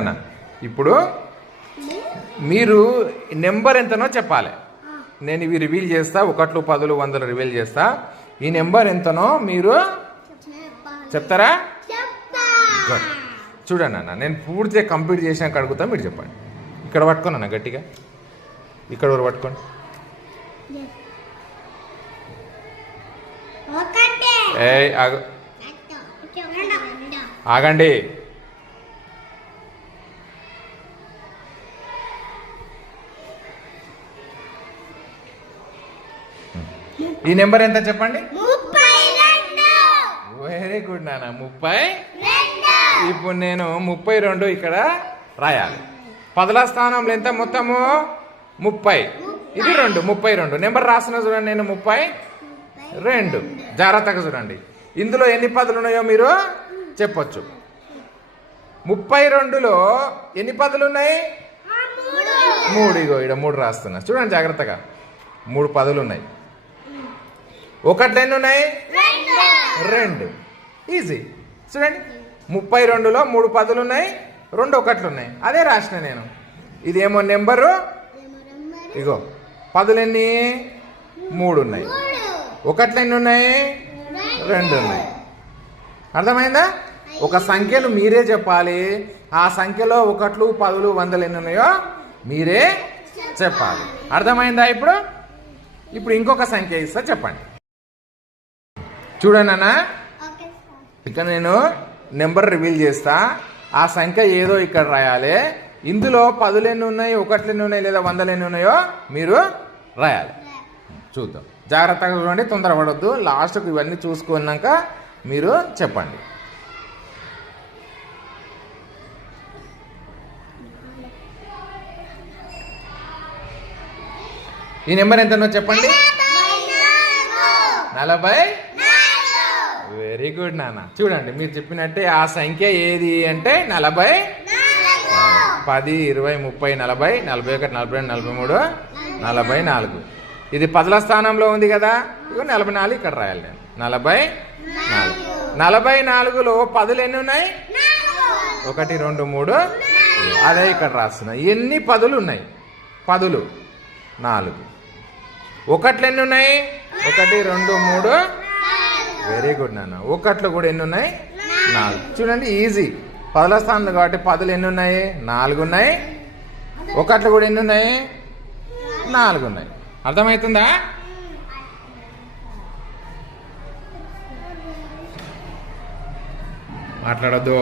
అన్న ఇప్పుడు మీరు నెంబర్ ఎంతనో చెప్పాలి. నేను ఇవి రివీల్ చేస్తా, 1, 10, 100 రివీల్ చేస్తా. ఈ నెంబర్ ఎంతనో మీరు చెప్తారా? చూడండి అన్న, నేను పూర్తిగా కంప్లీట్ చేసినాక అడుగుతా, మీరు చెప్పండి. ఇక్కడ పట్టుకోండి అన్న గట్టిగా, ఇక్కడ వరకు పట్టుకోండి. ఆగండి. ఈ నెంబర్ ఎంత చెప్పండి? వెరీ గుడ్ నాన్న, 30. ఇప్పుడు నేను 32 ఇక్కడ రాయాలి. 10వ స్థానంలో ఎంత మొత్తము? 30. ఇది 2, 32 నెంబర్ రాసిన చూడండి. నేను 32. జాగ్రత్తగా చూడండి. ఇందులో ఎన్ని పదులు ఉన్నాయో మీరు చెప్పొచ్చు. 32లో ఎన్ని పదులు ఉన్నాయి? 3. ఇగో ఇక్కడ 3 రాస్తున్నా, చూడండి జాగ్రత్తగా. 3 పదులు ఉన్నాయి. 1 ఎన్ని ఉన్నాయి? 2. ఈజీ. చూడండి, 32లో 3 పదులు ఉన్నాయి, 2 1లు ఉన్నాయి. అదే రాసిన నేను. ఇదేమో నెంబరు. ఇగో పదులు ఎన్ని? 3 ఉన్నాయి. 1లు ఎన్ని ఉన్నాయి? 2 ఉన్నాయి. అర్థమైందా? ఒక సంఖ్యను మీరే చెప్పాలి. ఆ సంఖ్యలో 1లు 10లు 100లు ఎన్ని ఉన్నాయో మీరే చెప్పాలి. అర్థమైందా? ఇప్పుడు ఇంకొక సంఖ్య ఇస్తా, చెప్పండి. చూడండి అన్న, ఇక్కడ నేను నెంబర్ రివీల్ చేస్తా. ఆ సంఖ్య ఏదో ఇక్కడ రాయాలి. ఇందులో 10లు ఎన్ని ఉన్నాయి, 1లు ఎన్ని ఉన్నాయి, లేదా 100లు ఎన్ని ఉన్నాయో మీరు రాయాలి. చూద్దాం, జాగ్రత్తగా చూడండి, తొందరపడొద్దు. లాస్ట్కు ఇవన్నీ చూసుకున్నాక మీరు చెప్పండి. ఈ నెంబర్ ఎంతనో చెప్పండి. 40. వెరీ గుడ్ నాన్న. చూడండి, మీరు చెప్పినట్టే ఆ సంఖ్య ఏది అంటే 40. 10, 20, 30, 40, 41, 42, 43, 44. ఇది 10వ స్థానంలో ఉంది కదా. ఇగో 44 ఇక్కడ రాయాలి నేను. 44. 44లో 10లు ఎన్ని ఉన్నాయి? 1, 2, 3. అదే ఇక్కడ రాస్తున్నా. ఎన్ని పదులు ఉన్నాయి? పదులు 4. 1లు ఎన్ని ఉన్నాయి? 1, 2, 3. వెరీ గుడ్ నాన్న. 1లు కూడా ఎన్ని ఉన్నాయి? 4. చూడండి, ఈజీ. 10వ స్థానంలో కాబట్టి 10లు ఎన్ని ఉన్నాయి? 4 ఉన్నాయి. 1లు కూడా ఎన్ని ఉన్నాయి? 4 ఉన్నాయి. అర్థమవుతుందా? మాట్లాడద్దు.